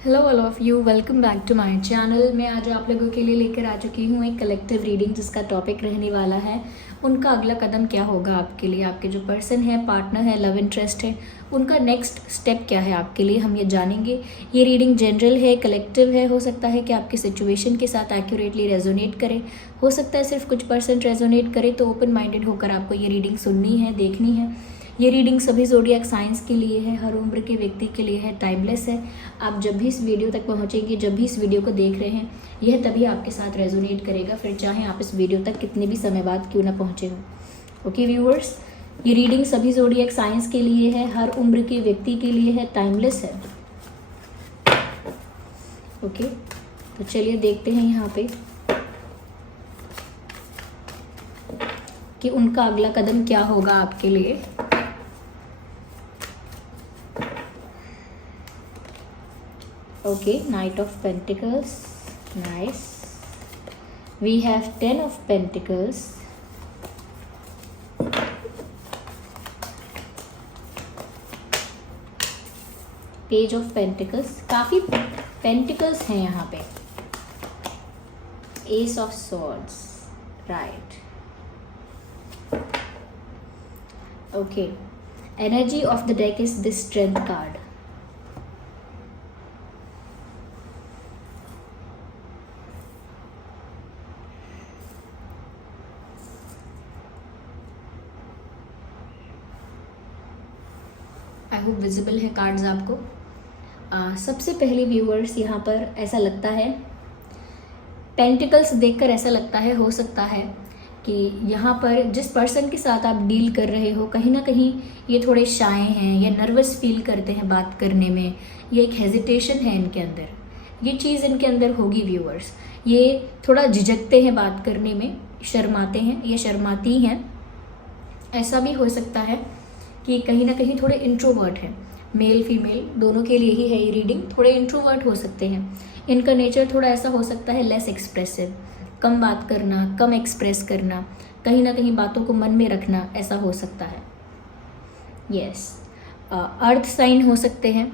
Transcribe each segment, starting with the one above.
Hello all of you, welcome back to my channel. मैं आज आप लोगों के लिए लेकर आ चुकी हूँ एक कलेक्टिव रीडिंग जिसका टॉपिक रहने वाला है उनका अगला कदम क्या होगा आपके लिए। आपके जो पर्सन है, पार्टनर है, लव इंटरेस्ट है, उनका नेक्स्ट स्टेप क्या है आपके लिए, हम ये जानेंगे। ये रीडिंग जनरल है, कलेक्टिव है। हो सकता है कि आपकी सिचुएशन के साथ एक्यूरेटली रेजोनेट करे, हो सकता है सिर्फ कुछ परसेंट रेजोनेट करे। तो ओपन माइंडेड होकर आपको ये रीडिंग सुननी है, देखनी है। ये रीडिंग सभी ज़ोडिएक साइंस के लिए है, हर उम्र के व्यक्ति के लिए है, टाइमलेस है। आप जब भी इस वीडियो तक पहुंचेंगे, जब भी इस वीडियो को देख रहे हैं, यह तभी आपके साथ रेजोनेट करेगा, फिर चाहे आप इस वीडियो तक कितने भी समय बाद क्यों ना पहुंचे हो। ओके व्यूअर्स, ये रीडिंग सभी ज़ोडिएक साइंस के लिए है, हर उम्र के व्यक्ति के लिए है, टाइमलेस है। ओके, तो चलिए देखते हैं यहाँ पे कि उनका अगला कदम क्या होगा आपके लिए। Okay, Knight of Pentacles, nice. We have 10 of Pentacles. Page of Pentacles, काफी Pentacles हैं यहाँ पे। Ace of Swords, right. Okay, energy of the deck is the Strength card. I hope visible है कार्ड्स आपको। सबसे पहले व्यूअर्स, यहाँ पर ऐसा लगता है, पेंटिकल्स देखकर ऐसा लगता है, हो सकता है कि यहाँ पर जिस पर्सन के साथ आप डील कर रहे हो, कहीं ना कहीं ये थोड़े शाय हैं या नर्वस फील करते हैं बात करने में, ये एक हेजिटेशन है इनके अंदर, ये चीज़ इनके अंदर होगी व्यूअर्स। ये थोड़ा झिझकते हैं बात करने में, शर्माते हैं या शर्माती हैं। ऐसा भी हो सकता है कि कहीं ना कहीं थोड़े इंट्रोवर्ट हैं, मेल फीमेल दोनों के लिए ही है ये रीडिंग। थोड़े इंट्रोवर्ट हो सकते हैं, इनका नेचर थोड़ा ऐसा हो सकता है, लेस एक्सप्रेसिव, कम बात करना, कम एक्सप्रेस करना, कहीं ना कहीं बातों को मन में रखना, ऐसा हो सकता है। यस, अर्थ साइन हो सकते हैं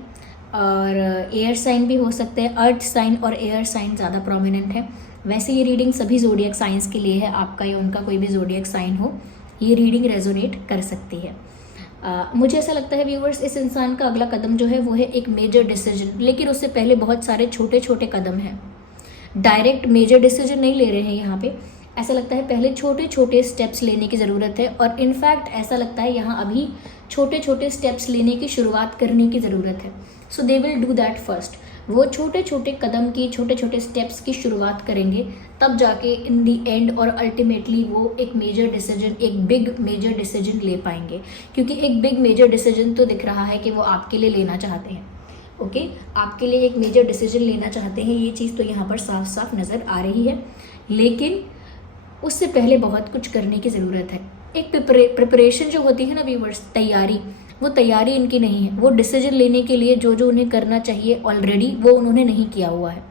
और एयर साइन भी हो सकते हैं। अर्थ साइन और एयर साइन ज़्यादा प्रोमिनेंट है। वैसे ये रीडिंग सभी ज़ोडिएक साइंस के लिए है, आपका या उनका कोई भी ज़ोडिएक साइन हो, ये रीडिंग रेजोनेट कर सकती है। मुझे ऐसा लगता है व्यूवर्स, इस इंसान का अगला कदम जो है वो है एक मेजर डिसीजन, लेकिन उससे पहले बहुत सारे छोटे छोटे कदम हैं। डायरेक्ट मेजर डिसीजन नहीं ले रहे हैं यहाँ पे। ऐसा लगता है पहले छोटे छोटे स्टेप्स लेने की ज़रूरत है, और इनफैक्ट ऐसा लगता है यहाँ अभी छोटे छोटे स्टेप्स लेने की शुरुआत करने की ज़रूरत है। So they will do that first. वो छोटे छोटे कदम की, छोटे छोटे स्टेप्स की शुरुआत करेंगे, तब जाके इन दी एंड और अल्टीमेटली वो एक मेजर डिसीजन, एक बिग मेजर डिसीजन ले पाएंगे। क्योंकि एक बिग मेजर डिसीजन तो दिख रहा है कि वो आपके लिए लेना चाहते हैं। ओके, आपके लिए एक मेजर डिसीजन लेना चाहते हैं, ये चीज़ तो यहाँ पर साफ साफ नज़र आ रही है। लेकिन उससे पहले बहुत कुछ करने की ज़रूरत है। एक प्रिपरेशन जो होती है ना व्यूवर्स, तैयारी, वो तैयारी इनकी नहीं है। वो डिसीजन लेने के लिए जो जो उन्हें करना चाहिए ऑलरेडी वो उन्होंने नहीं किया हुआ है।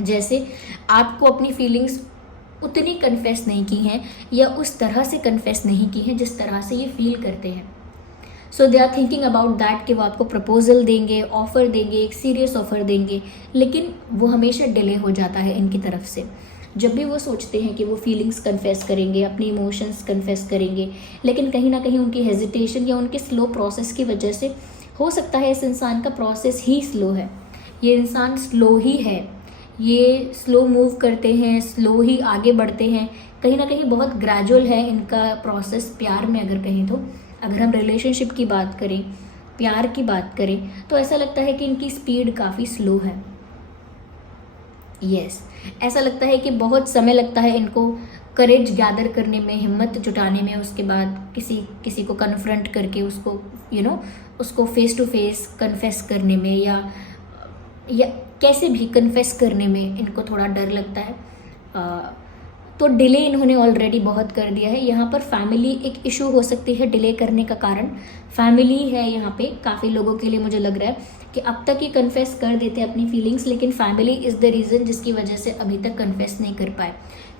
जैसे आपको अपनी फीलिंग्स उतनी कन्फेस नहीं की हैं या उस तरह से कन्फेस नहीं की हैं जिस तरह से ये फील करते हैं। So they are thinking about that कि वो आपको प्रपोजल देंगे, ऑफ़र देंगे, एक सीरियस ऑफ़र देंगे, लेकिन वो हमेशा डिले हो जाता है इनकी तरफ से। जब भी वो सोचते हैं कि वो फीलिंग्स कन्फेस करेंगे, अपनी इमोशंस कन्फेस करेंगे, लेकिन कहीं ना कहीं उनकी हेजिटेशन या उनके स्लो प्रोसेस की वजह से, हो सकता है इस इंसान का प्रोसेस ही स्लो है, ये इंसान स्लो ही है, ये स्लो मूव करते हैं, स्लो ही आगे बढ़ते हैं, कहीं ना कहीं बहुत ग्रेजुअल है इनका प्रोसेस। प्यार में अगर कहें तो, अगर हम रिलेशनशिप की बात करें, प्यार की बात करें, तो ऐसा लगता है कि इनकी स्पीड काफ़ी स्लो है। यस, ऐसा लगता है कि बहुत समय लगता है इनको करेज गैदर करने में, हिम्मत जुटाने में, उसके बाद किसी को कन्फ्रंट करके उसको उसको फेस टू फेस कन्फेस करने में, या कैसे भी कन्फेस करने में इनको थोड़ा डर लगता है। तो डिले इन्होंने ऑलरेडी बहुत कर दिया है। यहाँ पर फैमिली एक इशू हो सकती है डिले करने का कारण। फैमिली है यहाँ पे काफ़ी लोगों के लिए, मुझे लग रहा है कि अब तक ही कन्फेस कर देते हैं अपनी फीलिंग्स, लेकिन फैमिली इज़ द रीज़न जिसकी वजह से अभी तक कन्फेस नहीं कर पाए।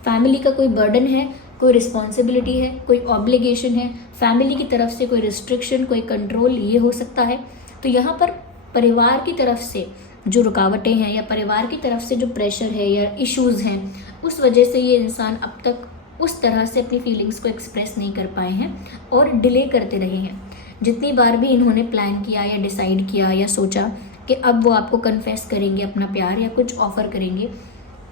फैमिली का कोई बर्डन है, कोई रिस्पॉन्सिबिलिटी है, कोई ऑब्लिगेशन है, फैमिली की तरफ से कोई रिस्ट्रिक्शन, कोई कंट्रोल, ये हो सकता है। तो यहाँ पर परिवार की तरफ से जो रुकावटें हैं या परिवार की तरफ से जो प्रेशर है या इश्यूज़ हैं, उस वजह से ये इंसान अब तक उस तरह से अपनी फीलिंग्स को एक्सप्रेस नहीं कर पाए हैं और डिले करते रहे हैं। जितनी बार भी इन्होंने प्लान किया या डिसाइड किया या सोचा कि अब वो आपको कन्फेस करेंगे अपना प्यार या कुछ ऑफ़र करेंगे,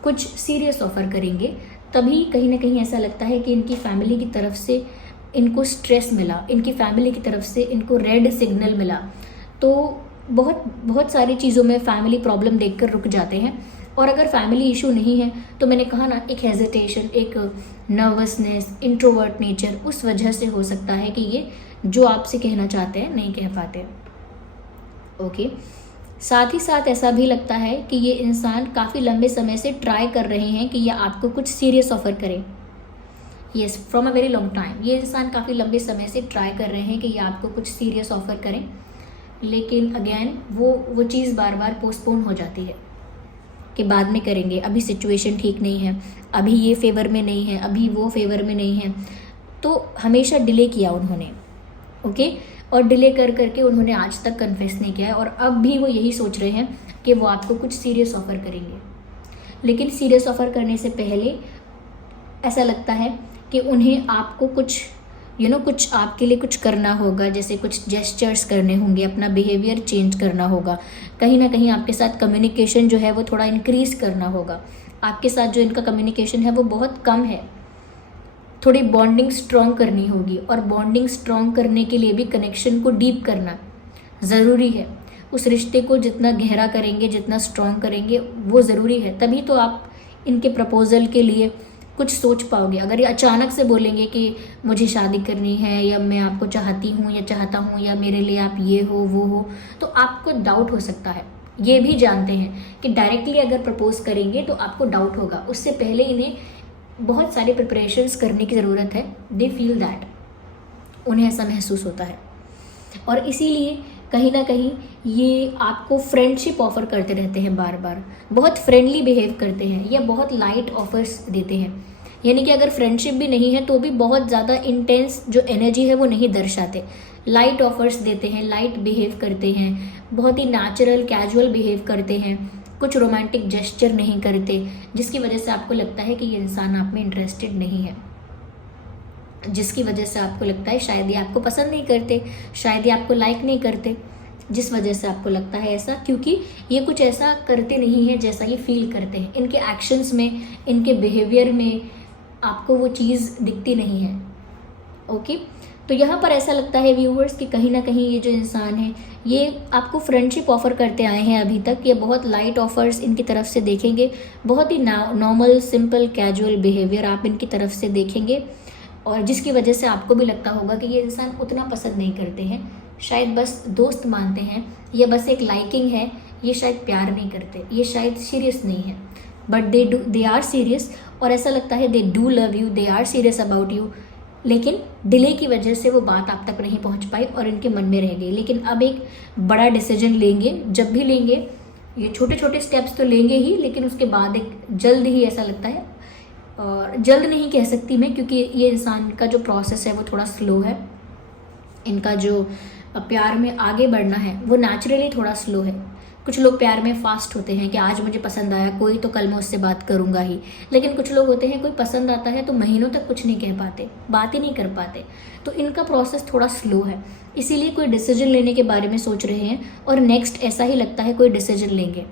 कुछ सीरियस ऑफ़र करेंगे, तभी कहीं ना कहीं ऐसा लगता है कि इनकी फैमिली की तरफ से इनको स्ट्रेस मिला, इनकी फैमिली की तरफ से इनको रेड सिग्नल मिला। तो बहुत बहुत सारी चीज़ों में फैमिली प्रॉब्लम देखकर रुक जाते हैं। और अगर फैमिली इशू नहीं है तो मैंने कहा ना, एक हेजिटेशन, एक नर्वसनेस, इंट्रोवर्ट नेचर, उस वजह से हो सकता है कि ये जो आपसे कहना चाहते हैं नहीं कह पाते। ओके, साथ ही साथ ऐसा भी लगता है कि ये इंसान काफ़ी लंबे समय से ट्राई कर रहे हैं कि ये आपको कुछ सीरियस ऑफ़र करें। Yes, from a very long time ये इंसान काफ़ी लंबे समय से ट्राई कर रहे हैं कि ये आपको कुछ सीरियस ऑफ़र करें, लेकिन अगेन वो चीज़ बार बार पोस्टपोन हो जाती है कि बाद में करेंगे, अभी सिचुएशन ठीक नहीं है, अभी ये फेवर में नहीं है, अभी वो फेवर में नहीं है। तो हमेशा डिले किया उन्होंने। ओके, और डिले कर करके उन्होंने आज तक कन्फेस नहीं किया है और अब भी वो यही सोच रहे हैं कि वो आपको कुछ सीरियस ऑफ़र करेंगे। लेकिन सीरियस ऑफ़र करने से पहले ऐसा लगता है कि उन्हें आपको कुछ कुछ आपके लिए कुछ करना होगा, जैसे कुछ जेस्चर्स करने होंगे, अपना बिहेवियर चेंज करना होगा, कहीं ना कहीं आपके साथ कम्युनिकेशन जो है वो थोड़ा इंक्रीज़ करना होगा। आपके साथ जो इनका कम्युनिकेशन है वो बहुत कम है, थोड़ी बॉन्डिंग स्ट्रॉन्ग करनी होगी। और बॉन्डिंग स्ट्रॉन्ग करने के लिए भी कनेक्शन को डीप करना ज़रूरी है। उस रिश्ते को जितना गहरा करेंगे, जितना स्ट्रॉन्ग करेंगे, वो ज़रूरी है। तभी तो आप इनके प्रपोज़ल के लिए कुछ सोच पाओगे। अगर ये अचानक से बोलेंगे कि मुझे शादी करनी है, या मैं आपको चाहती हूँ या चाहता हूँ, या मेरे लिए आप ये हो वो हो, तो आपको डाउट हो सकता है। ये भी जानते हैं कि डायरेक्टली अगर प्रपोज करेंगे तो आपको डाउट होगा। उससे पहले इन्हें बहुत सारे प्रिपरेशंस करने की ज़रूरत है। दे फील दैट, उन्हें ऐसा महसूस होता है। और इसीलिए कहीं ना कहीं ये आपको फ्रेंडशिप ऑफ़र करते रहते हैं, बार बार बहुत फ्रेंडली बिहेव करते हैं या बहुत लाइट ऑफर्स देते हैं। यानी कि अगर फ्रेंडशिप भी नहीं है तो भी बहुत ज़्यादा इंटेंस जो एनर्जी है वो नहीं दर्शाते, लाइट ऑफर्स देते हैं, लाइट बिहेव करते हैं, बहुत ही नेचुरल कैजुअल बिहेव करते हैं, कुछ रोमांटिक जेस्चर नहीं करते, जिसकी वजह से आपको लगता है कि ये इंसान आप में इंटरेस्टेड नहीं है, जिसकी वजह से आपको लगता है शायद ये आपको पसंद नहीं करते, शायद ये आपको लाइक नहीं करते, जिस वजह से आपको लगता है ऐसा, क्योंकि ये कुछ ऐसा करते नहीं है जैसा ये फील करते हैं। इनके एक्शंस में, इनके बिहेवियर में आपको वो चीज़ दिखती नहीं है। ओके, तो यहाँ पर ऐसा लगता है व्यूवर्स कि कहीं ना कहीं ये जो इंसान है ये आपको फ्रेंडशिप ऑफ़र करते आए हैं अभी तक। ये बहुत लाइट ऑफर्स इनकी तरफ से देखेंगे, बहुत ही नॉर्मल सिंपल कैजुअल बिहेवियर आप इनकी तरफ से देखेंगे, और जिसकी वजह से आपको भी लगता होगा कि ये इंसान उतना पसंद नहीं करते हैं, शायद बस दोस्त मानते हैं, या बस एक लाइकिंग है, ये शायद प्यार नहीं करते, ये शायद सीरियस नहीं है। बट दे आर सीरियस, और ऐसा लगता है they do love you, they are serious about you, लेकिन डिले की वजह से वो बात आप तक नहीं पहुंच पाई और इनके मन में रह गई। लेकिन अब एक बड़ा डिसीजन लेंगे, जब भी लेंगे ये छोटे छोटे स्टेप्स तो लेंगे ही, लेकिन उसके बाद एक जल्द ही ऐसा लगता है, और जल्द नहीं कह सकती मैं क्योंकि ये इंसान का जो प्रोसेस है वो थोड़ा स्लो है। इनका जो प्यार में आगे बढ़ना है वो नेचुरली थोड़ा स्लो है। कुछ लोग प्यार में फास्ट होते हैं कि आज मुझे पसंद आया कोई तो कल मैं उससे बात करूंगा ही, लेकिन कुछ लोग होते हैं कोई पसंद आता है तो महीनों तक कुछ नहीं कह पाते, बात ही नहीं कर पाते। तो इनका प्रोसेस थोड़ा स्लो है, इसीलिए कोई डिसीजन लेने के बारे में सोच रहे हैं, और नेक्स्ट ऐसा ही लगता है कोई डिसीजन लेंगे।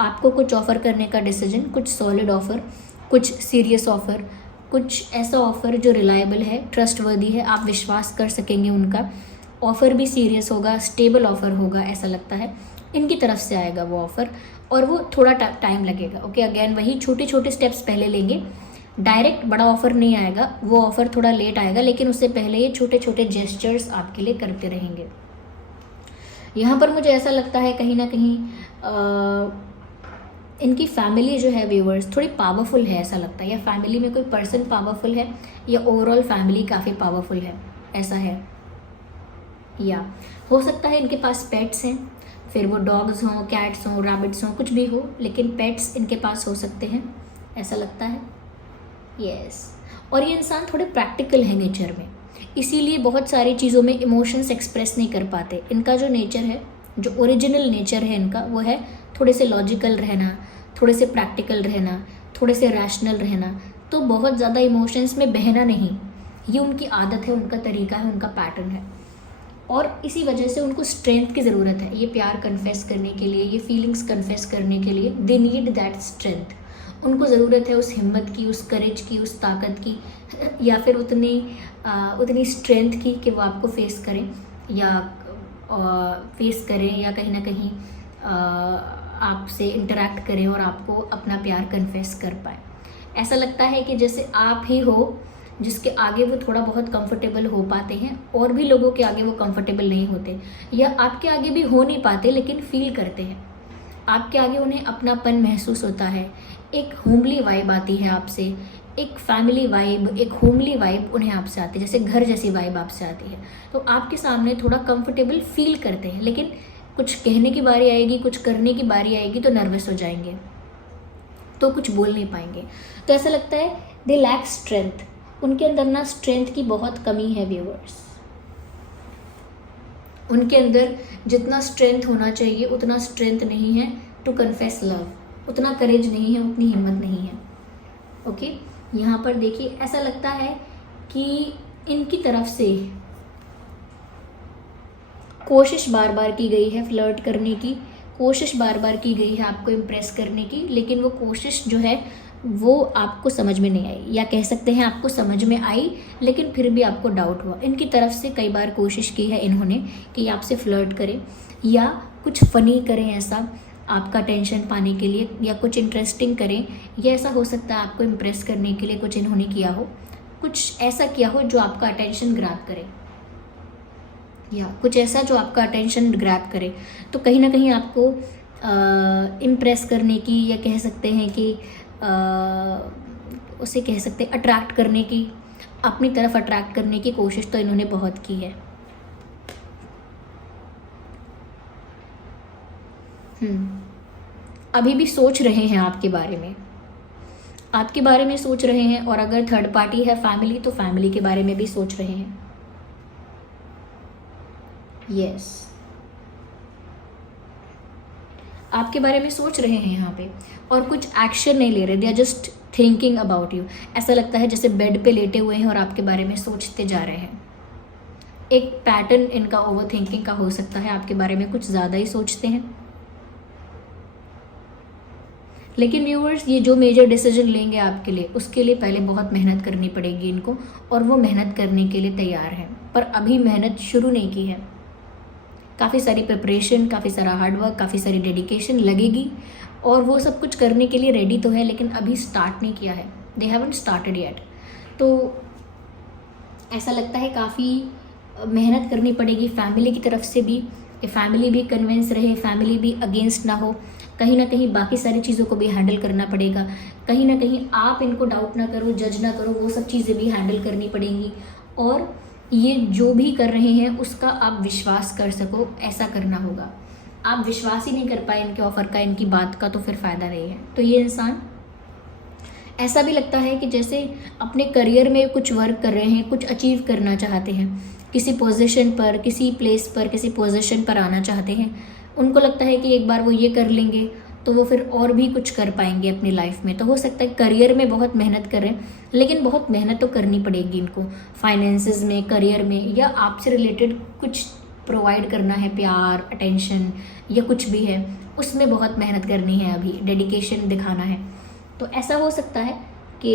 आपको कुछ ऑफ़र करने का डिसीजन, कुछ सॉलिड ऑफ़र, कुछ सीरियस ऑफ़र, कुछ ऐसा ऑफ़र जो रिलायबल है, ट्रस्टवर्दी है, आप विश्वास कर सकेंगे उनका। ऑफ़र भी सीरियस होगा, स्टेबल ऑफ़र होगा, ऐसा लगता है इनकी तरफ से आएगा वो ऑफ़र, और वो थोड़ा टाइम लगेगा। ओके, अगेन वही छोटे छोटे स्टेप्स पहले लेंगे, डायरेक्ट बड़ा ऑफ़र नहीं आएगा, वो ऑफ़र थोड़ा लेट आएगा, लेकिन उससे पहले ये छोटे छोटे जेस्चर्स आपके लिए करते रहेंगे। यहाँ पर मुझे ऐसा लगता है कहीं ना कहीं इनकी फैमिली जो है व्यूवर्स थोड़ी पावरफुल है, ऐसा लगता है, या फैमिली में कोई पर्सन पावरफुल है, या ओवरऑल फैमिली काफ़ी पावरफुल है, ऐसा है। या हो सकता है इनके पास पेट्स हैं, फिर वो डॉग्स हों, कैट्स हों, रैबिट्स हों, कुछ भी हो, लेकिन पेट्स इनके पास हो सकते हैं, ऐसा लगता है। यस, और ये इंसान थोड़े प्रैक्टिकल है नेचर में, इसीलिए बहुत सारी चीज़ों में इमोशंस एक्सप्रेस नहीं कर पाते। इनका जो नेचर है, जो ओरिजिनल नेचर है इनका, वो है थोड़े से लॉजिकल रहना, थोड़े से प्रैक्टिकल रहना, थोड़े से रैशनल रहना, तो बहुत ज़्यादा इमोशंस में बहना नहीं। ये उनकी आदत है, उनका तरीका है, उनका पैटर्न है, और इसी वजह से उनको स्ट्रेंथ की ज़रूरत है ये प्यार कन्फेस करने के लिए, ये फीलिंग्स कन्फेस करने के लिए। They need that strength. उनको ज़रूरत है उस हिम्मत की, उस करेज की, उस ताकत की, या फिर उतनी स्ट्रेंथ की कि वो आपको फेस करें या कहीं ना कहीं आपसे इंटरेक्ट करें और आपको अपना प्यार कन्फेस कर पाए। ऐसा लगता है कि जैसे आप ही हो जिसके आगे वो थोड़ा बहुत कंफर्टेबल हो पाते हैं, और भी लोगों के आगे वो कंफर्टेबल नहीं होते, या आपके आगे भी हो नहीं पाते लेकिन फील करते हैं। आपके आगे उन्हें अपनापन महसूस होता है, एक होमली वाइब आती है आपसे, एक फैमिली वाइब, एक होमली वाइब उन्हें आपसे आती है, जैसे घर जैसी वाइब आपसे आती है। तो आपके सामने थोड़ा कंफर्टेबल फील करते हैं, लेकिन कुछ कहने की बारी आएगी, कुछ करने की बारी आएगी तो नर्वस हो जाएंगे, तो कुछ बोल नहीं पाएंगे। तो ऐसा लगता है दे लैक स्ट्रेंथ। उनके अंदर ना स्ट्रेंथ की बहुत कमी है व्यूअर्स। उनके अंदर जितना स्ट्रेंथ होना चाहिए उतना स्ट्रेंथ नहीं है टू कन्फेस लव, उतना करेज नहीं है, उतनी हिम्मत नहीं है। ओके, यहाँ पर देखिए ऐसा लगता है कि इनकी तरफ से कोशिश बार बार की गई है, फ्लर्ट करने की कोशिश बार बार की गई है, आपको इम्प्रेस करने की, लेकिन वो कोशिश जो है वो आपको समझ में नहीं आई, या कह सकते हैं आपको समझ में आई लेकिन फिर भी आपको डाउट हुआ। इनकी तरफ से कई बार कोशिश की है इन्होंने कि आपसे फ्लर्ट करें या कुछ फ़नी करें ऐसा आपका टेंशन पाने के लिए, या कुछ इंटरेस्टिंग करें, या ऐसा हो सकता है आपको इम्प्रेस करने के लिए कुछ इन्होंने किया हो, कुछ ऐसा किया हो जो आपका अटेंशन ग्रैब करे, या कुछ ऐसा जो आपका अटेंशन ग्रैब करे। तो कहीं ना कहीं आपको इम्प्रेस करने की, या कह सकते हैं कि उसे कह सकते हैं अट्रैक्ट करने की, अपनी तरफ अट्रैक्ट करने की कोशिश तो इन्होंने बहुत की है। अभी भी सोच रहे हैं आपके बारे में, आपके बारे में सोच रहे हैं, और अगर थर्ड पार्टी है फैमिली तो फैमिली के बारे में भी सोच रहे हैं। यस, आपके बारे में सोच रहे हैं यहाँ पे, और कुछ एक्शन नहीं ले रहे, they are just thinking about you. ऐसा लगता है जैसे बेड पे लेटे हुए हैं और आपके बारे में सोचते जा रहे हैं। एक पैटर्न इनका ओवर थिंकिंग का हो सकता है, आपके बारे में कुछ ज़्यादा ही सोचते हैं। लेकिन व्यूअर्स, ये जो मेजर डिसीजन लेंगे आपके लिए, उसके लिए पहले बहुत मेहनत करनी पड़ेगी इनको, और वो मेहनत करने के लिए तैयार हैं, पर अभी मेहनत शुरू नहीं की है। काफ़ी सारी प्रिपरेशन, काफ़ी सारा हार्डवर्क, काफ़ी सारी डेडिकेशन लगेगी, और वो सब कुछ करने के लिए रेडी तो है, लेकिन अभी स्टार्ट नहीं किया है, दे हैवंट स्टार्टेड येट। तो ऐसा लगता है काफ़ी मेहनत करनी पड़ेगी फैमिली की तरफ से भी, कि फैमिली भी कन्विंस रहे, फैमिली भी अगेंस्ट ना हो, कहीं ना कहीं बाकी सारी चीज़ों को भी हैंडल करना पड़ेगा, कहीं ना कहीं आप इनको डाउट ना करो, जज ना करो, वो सब चीज़ें भी हैंडल करनी पड़ेंगी, और ये जो भी कर रहे हैं उसका आप विश्वास कर सको, ऐसा करना होगा। आप विश्वास ही नहीं कर पाए इनके ऑफर का, इनकी बात का, तो फिर फ़ायदा नहीं है। तो ये इंसान, ऐसा भी लगता है कि जैसे अपने करियर में कुछ वर्क कर रहे हैं, कुछ अचीव करना चाहते हैं, किसी पोजीशन पर, किसी प्लेस पर, किसी पोजीशन पर आना चाहते हैं। उनको लगता है कि एक बार वो ये कर लेंगे तो वो फिर और भी कुछ कर पाएंगे अपनी लाइफ में। तो हो सकता है करियर में बहुत मेहनत कर रहे हैं, लेकिन बहुत मेहनत तो करनी पड़ेगी इनको फाइनेंसेस में, करियर में, या आपसे रिलेटेड कुछ प्रोवाइड करना है, प्यार, अटेंशन या कुछ भी है, उसमें बहुत मेहनत करनी है, अभी डेडिकेशन दिखाना है। तो ऐसा हो सकता है कि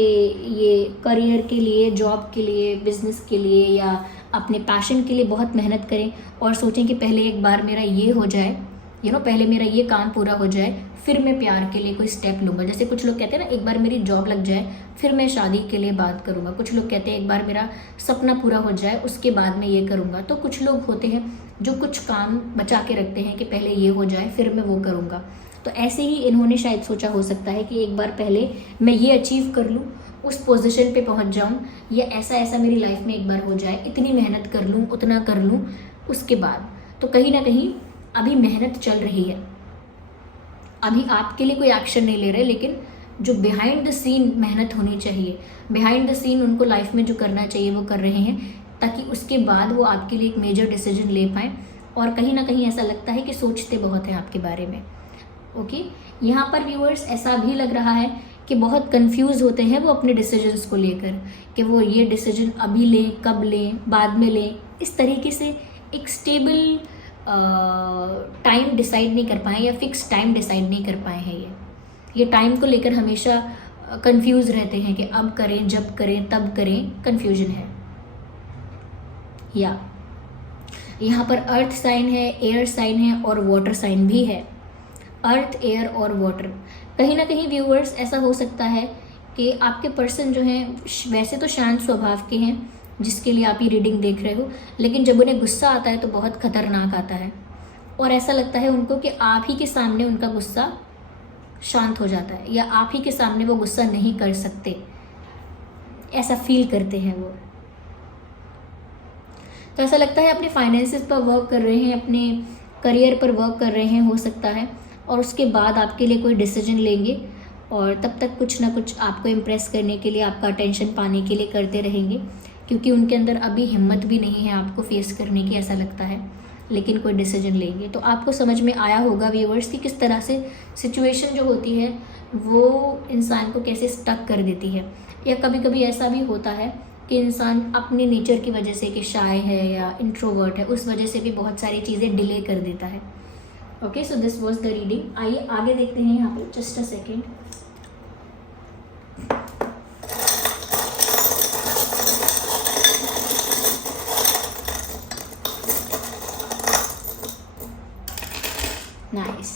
ये करियर के लिए, जॉब के लिए, बिजनेस के लिए, या अपने पैशन के लिए बहुत मेहनत करें, और सोचें कि पहले एक बार मेरा ये हो जाए, पहले मेरा ये काम पूरा हो जाए, फिर मैं प्यार के लिए कोई स्टेप लूँगा। जैसे कुछ लोग कहते हैं ना, एक बार मेरी जॉब लग जाए फिर मैं शादी के लिए बात करूँगा। कुछ लोग कहते हैं एक बार मेरा सपना पूरा हो जाए उसके बाद मैं ये करूँगा। तो कुछ लोग होते हैं जो कुछ काम बचा के रखते हैं कि पहले ये हो जाए फिर मैं वो करूँगा। तो ऐसे ही इन्होंने शायद सोचा हो सकता है कि एक बार पहले मैं ये अचीव कर लूँ, उस पोजीशन पे पहुँच जाऊँ, या ऐसा मेरी लाइफ में एक बार हो जाए, इतनी मेहनत कर लूँ, उतना कर लूँ, उसके बाद। तो कहीं ना कहीं अभी मेहनत चल रही है, अभी आपके लिए कोई एक्शन नहीं ले रहे, लेकिन जो बिहाइंड द सीन मेहनत होनी चाहिए, बिहाइंड द सीन उनको लाइफ में जो करना चाहिए वो कर रहे हैं, ताकि उसके बाद वो आपके लिए एक मेजर डिसीजन ले पाएँ। और कहीं ना कहीं ऐसा लगता है कि सोचते बहुत हैं आपके बारे में, ओके, यहाँ पर व्यूअर्स ऐसा भी लग रहा है कि बहुत कंफ्यूज होते हैं वो अपने डिसीजंस को लेकर, कि वो ये डिसीजन अभी लें, कब लें, बाद में लें, इस तरीके से एक स्टेबल टाइम डिसाइड नहीं कर पाए या फिक्स टाइम डिसाइड नहीं कर पाए हैं। ये टाइम को लेकर हमेशा कंफ्यूज रहते हैं कि अब करें, जब करें, तब करें, कंफ्यूजन है। या यहाँ पर अर्थ साइन है, एयर साइन है और वाटर साइन भी है। अर्थ, एयर और वाटर, कहीं ना कहीं व्यूअर्स ऐसा हो सकता है कि आपके पर्सन जो हैं वैसे तो शांत स्वभाव के हैं जिसके लिए आप ये रीडिंग देख रहे हो, लेकिन जब उन्हें गुस्सा आता है तो बहुत खतरनाक आता है, और ऐसा लगता है उनको कि आप ही के सामने उनका गुस्सा शांत हो जाता है या आप ही के सामने वो गुस्सा नहीं कर सकते, ऐसा फील करते हैं वो। तो ऐसा लगता है अपने फाइनेंसेस पर वर्क कर रहे हैं, अपने करियर पर वर्क कर रहे हैं हो सकता है, और उसके बाद आपके लिए कोई डिसीजन लेंगे और तब तक कुछ ना कुछ आपको इम्प्रेस करने के लिए, आपका अटेंशन पाने के लिए करते रहेंगे, क्योंकि उनके अंदर अभी हिम्मत भी नहीं है आपको फेस करने की, ऐसा लगता है, लेकिन कोई डिसीजन लेंगे। तो आपको समझ में आया होगा व्यूअर्स कि किस तरह से सिचुएशन जो होती है वो इंसान को कैसे स्टक कर देती है, या कभी कभी ऐसा भी होता है कि इंसान अपने नेचर की वजह से, कि शाय है या इंट्रोवर्ट है, उस वजह से भी बहुत सारी चीज़ें डिले कर देता है। Okay, so this was the reading. आइए आगे देखते हैं यहाँ पे, जस्ट अ सेकेंड। नाइस।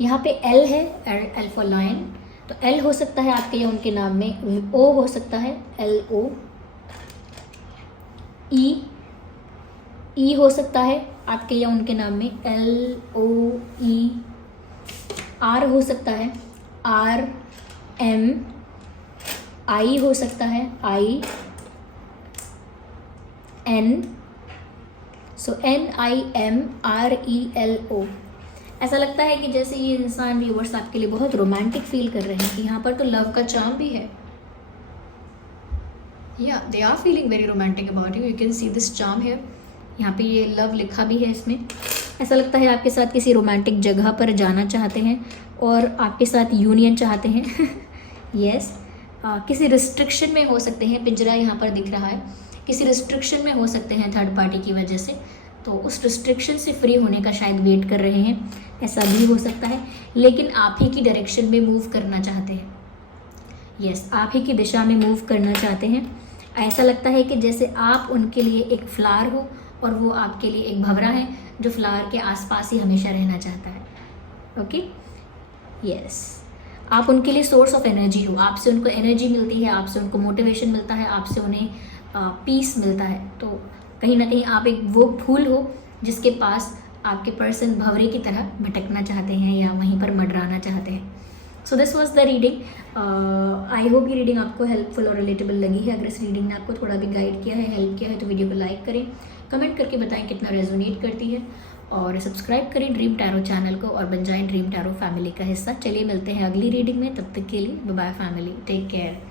यहाँ पे एल है, एल फॉर लायन, तो एल हो सकता है आपके या उनके नाम में, ओ हो सकता है, LO, ई हो सकता है आपके या उनके नाम में, LOE, आर हो सकता है, RM, आई हो सकता है, IN, सो NIMRELO। ऐसा लगता है कि जैसे ये इंसान व्यूअर्स आपके लिए बहुत रोमांटिक फील कर रहे हैं, कि यहाँ पर तो लव का चार्म भी है। या they are feeling very romantic about you, you can see this charm here. यहाँ पे ये लव लिखा भी है इसमें। ऐसा लगता है आपके साथ किसी रोमांटिक जगह पर जाना चाहते हैं और आपके साथ यूनियन चाहते हैं। यस, किसी रिस्ट्रिक्शन में हो सकते हैं, पिंजरा यहाँ पर दिख रहा है, किसी रिस्ट्रिक्शन में हो सकते हैं थर्ड पार्टी की वजह से, तो उस रिस्ट्रिक्शन से फ्री होने का शायद वेट कर रहे हैं, ऐसा भी हो सकता है, लेकिन आप ही की डायरेक्शन में मूव करना चाहते हैं। यस, आप ही की दिशा में मूव करना चाहते हैं। ऐसा लगता है कि जैसे आप उनके लिए एक फ्लावर हो और वो आपके लिए एक भंवरा है जो फ्लावर के आसपास ही हमेशा रहना चाहता है। ओके, यस, आप उनके लिए सोर्स ऑफ एनर्जी हो, आपसे उनको एनर्जी मिलती है, आपसे उनको मोटिवेशन मिलता है, आपसे उन्हें पीस मिलता है। तो कहीं ना कहीं आप एक वो फूल हो जिसके पास आपके पर्सन भंवरे की तरह भटकना चाहते हैं या वहीं पर मंडराना चाहते हैं। So this was the reading. I hope ये रीडिंग आपको हेल्पफुल और रिलेटेबल लगी है। अगर इस रीडिंग ने आपको थोड़ा भी गाइड किया है, हेल्प किया है, तो वीडियो को लाइक करें, कमेंट करके बताएं कितना रेजोनेट करती है, और सब्सक्राइब करें ड्रीम टैरो चैनल को और बन जाएं ड्रीम टैरो फैमिली का हिस्सा। चलिए मिलते हैं अगली रीडिंग में, तब तक के लिए bye bye family, take care.